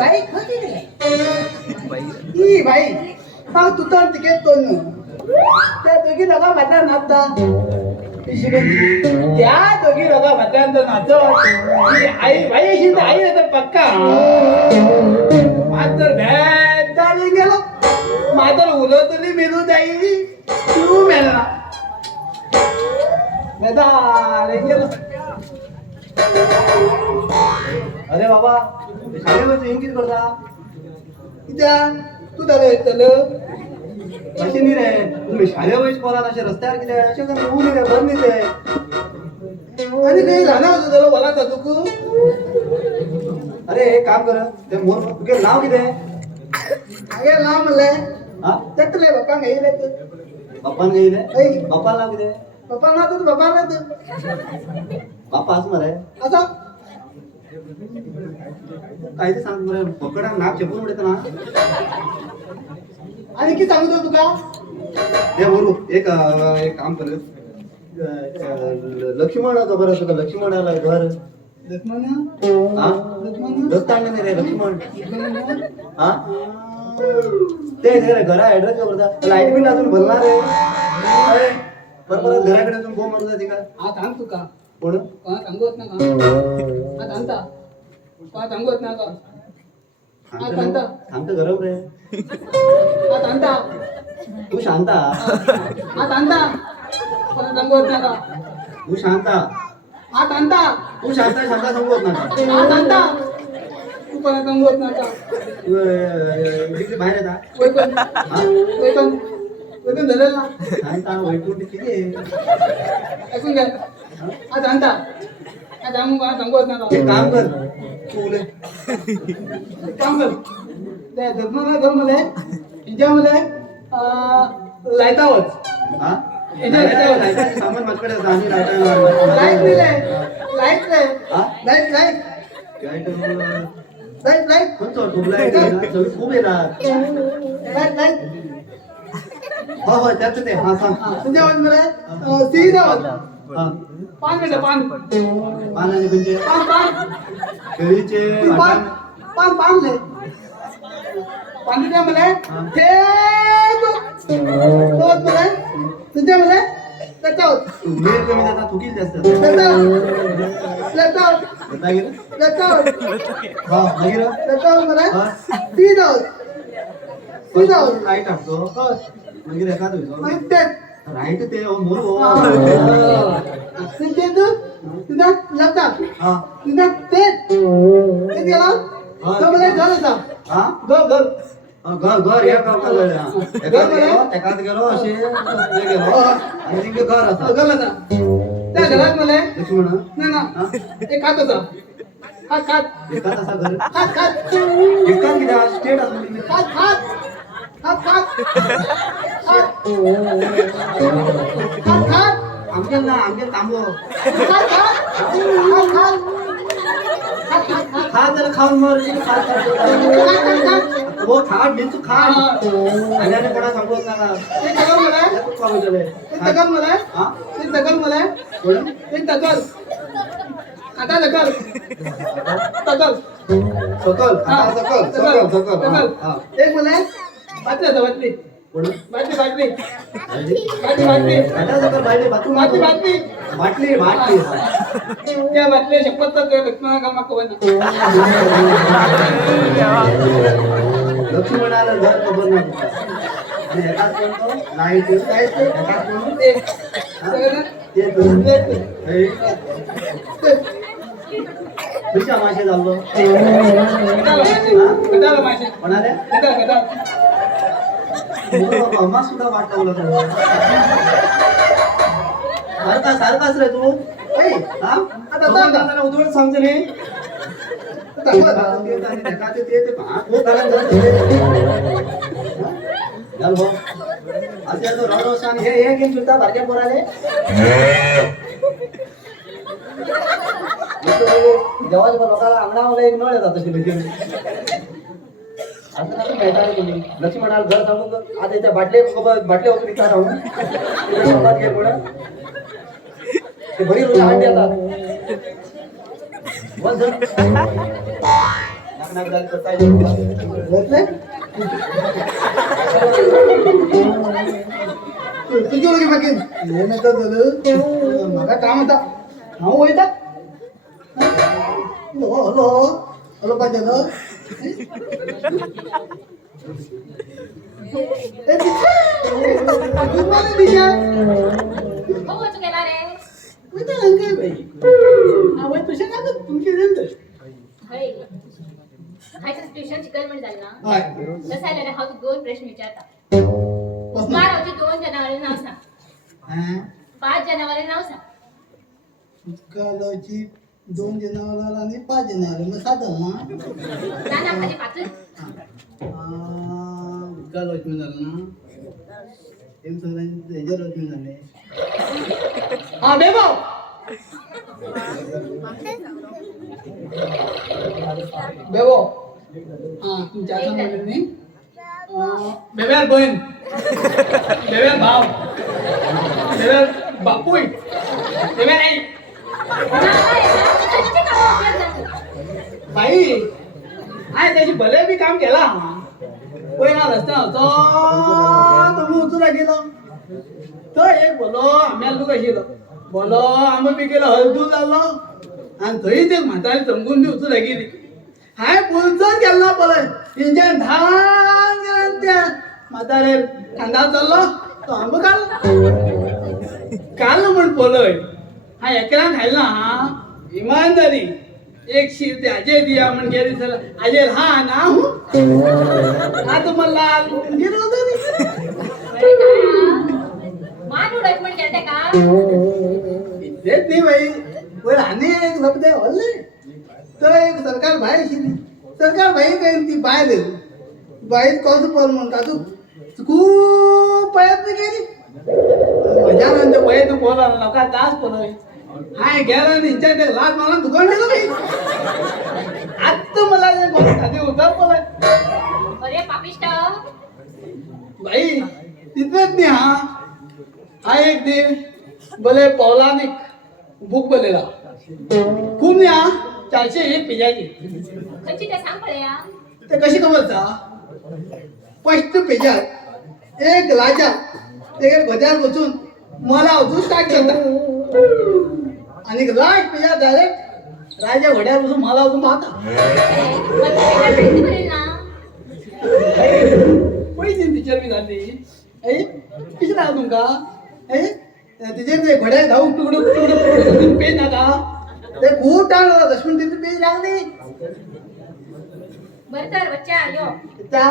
बाई खती रे ही बाई हा तू तर तिकेट तो त्या दोघी लोका मात्र नाचता त्या दोघी लोका मात्र नाचो आई बाई अशी तर आई आता पक्का मात्र भेटायला गेलो मात्र उलवतली मेलू जाई तू मेलना भेटायला गेलो. अरे बाबा शाळेमध्ये येऊन किती करता कित्या तू दादा येतलं असे नाही रे तुम्ही शाळेवर पोरात असे रस्त्यावर किती असे का ऊन रे बंद नाही रे आणि काही झालं होतं त्याला बोला का तू अरे एक काम कर ते मोर तुझे नाव किती आहे अगे नाव म्हणलंय हा त्यातले बाप्पा नाही येत बाप्पान गेले ऐ. बाप्पा नाव किती आहे बाप्पा ना तू बाप्पा ना तू बाप्पा असणार आहे असं काय ते सांग बरं पकडा नाक चेपून उडत ना आणि किती सांगतो तुका ते बोलू एक एक काम कर लक्ष्मण होतं बरं तुका लक्ष्मण आला घर लक्ष्मण हा लक्ष्मण रस्ता नाही रे लक्ष्मण हा ते घरा ऍड्रेस करता लाईट बिल अजून भरणार आहे परत घराकडे अजून फोन मारत आहे का हा सांग तुका कोण का सांगत ना का हा सांगता का सांगत ना का हा सांगता सांगतो गरम रे हा सांगता तू शांता हा सांगता कोणा सांगत ना का तू शांता हा सांगता तू शांता शांता सांगत ना हा सांगता तू कोणा सांगत ना का इकडे बाहेर येतात वैकन हा वैकन वैकन झालेलं ना शांता वैकुंठ किती आहे ऐकून घ्या हा सांगता हा सांगू कोणा सांगत ना का एक काम कर तू उले काम कर त्या जगमाला घर मध्ये हिच्यामध्ये लाईटावच हा याच्या सामान माझ्याकडे होतं, आम्ही लाईटाला लाईट दिले लाईट रे हा? Light light light light light कोणतं ट्यूबलाईट आहे ना? सगळी खूप येतात लाईट लाईट हो हो त्याचं ते हा सांग तुझ्या मध्ये सीधा हा 5 मिनिटं पान पानाने म्हणजे पान पान केळीचे पान वाटण. पान पान ले पान तुझ्या मध्ये ते तो मध्ये तुझ्या मध्ये त्याच्यावर मीठ कमी जातात थुकीच जास्त त्याच्यावर येता गेलं त्याच्यावर हा नाही रे त्याच्यावर मध्ये हा सीधा सीधा लाईट टाकतो म्हणजे रेखा तुझं आणि ते राईट ते मोर हो ते तू तुझा लॅपटॉप हा तुझा ते गेला तो मला घर होता हा घर घर घर या काम एकात गेलो असे हे गेलो आणि तिकडे घर असं घर होता त्या घरात मला लक्ष्मण नाही ना एक खात होता हात खात एकात असा घर हात खात एकात किती स्टेट असं हात खात हात खात हात हात खात आमच्या ना आमच्या थांबव हात खात हात खात खा जरा खाऊन मर वो खा बिन तू खा आणि कोणा सांगत ना एक दगड मला खूप काम झाले एक दगड मला हा एक दगड मला कोण एक दगड आता दगड दगड सकल हा सकल सकल सकल हा एक मला बाटली होता बाटली कोण बाटली बाटली बाटली बाटली आता सकल बाईले बातू बाटली बाटली बाटली बाटली त्या बाटली शपथ तर लक्ष्मणा कामा कवना लक्ष्मणाला घर खबर नाही आणि एकाच कोणतो लाईट एकाच कोण ते ते तुझ्या मासे झालो गदाला माहिती कोणाला गदा गदा अम्मा सुद्धा वाट लावला सारखा सारखाच रे तू हा आता उदवळ सांगते रे हे गेम सुद्धा बारक्या पोराले जेव्हा लोकांना अंगणामध्ये एक नळ येतात तशी असं कसं भेटायला तुम्ही लक्ष्मणाला घर सांगून आता त्या बाटल्या होतो विचार राहून घे पुढं ते भरी रोज अंडे येतात बस नाक झाली तर काय होईल? घेतले तुझी वगैरे बाकी हे नाही तर झालं मला काम होता हा वैता हॅलो हॅलो हॅलो पाहिजे ट्युशन शिकल म्हण जाल ना तसं आल्याने हा दोन प्रश्न विचारता बारावची 2 जनावरे नाव सांग 5 जनावरे नाव सांग कालची 2 जनावर आणि 5 जनावर मग साधं ना ना खाली पाच काल वाचून झालं ना ते सगळ्यांनी रेजर वाचून झाले हा बेबाव बेबो हा तुमच्या आता म्हणलं नाही बेब्यार बहीण बेब्यार भाव बेब्यार बापूय बेब्यार आई बाई आहे त्याची भले बी काम केला पहिला रस्ता होतो तुम्ही उचला गेलो तो एक बोलो आम्ही लोक शिलो बोलो आम्ही बी गेलो हळदू झालो आणि थंय ते म्हातारी चमकून ती उचला गेली हाय बोलचोच गेला पळय इंजन धान गेला त्या म्हातारे कांदा चाललो तो आंबो काल म्हण पळय हा एकरान खायला हा इमानदारी एक शीर ते अजय दिया म्हण गेली चला अजय हा ना हा तुम्हाला गेलो मान उडत म्हण गेलते का देत नाही बाई वर अनेक लपदे हल्ले तर एक सरकार बाहेर शिरली सरकार बाई काही ती बाहेर बाहेर कसं पल म्हणता तू खूप प्रयत्न केली मजा नंतर वय तू बोला नका तास पळय हाय गेला आणि ते लाज मला दुकान दिलं बाई आता मला खाली उतर पळय अरे पापिष्ट बाई तिथेच नाही हा एक दिन भले पौलानिक बुक बलेला खूप नाही हा 401 पेजाची कच्ची ते सांग पळया ते कशी खबरचा फर्स्ट पेजात एक राजा ते गद्यावर बसून मला अजून स्टार्ट करता आणि लास्ट पेजात डायरेक्ट राजा घड्यावर बसून मला अजून पाहता पैसे टीचर मी झाली किती राहा तुमका तिचे ते घड्याळ धावून तुकडे पेज नाका ते खूप टाइम लागला 10 मिनिट पेज लागली बरं तर बच्चा यो त्या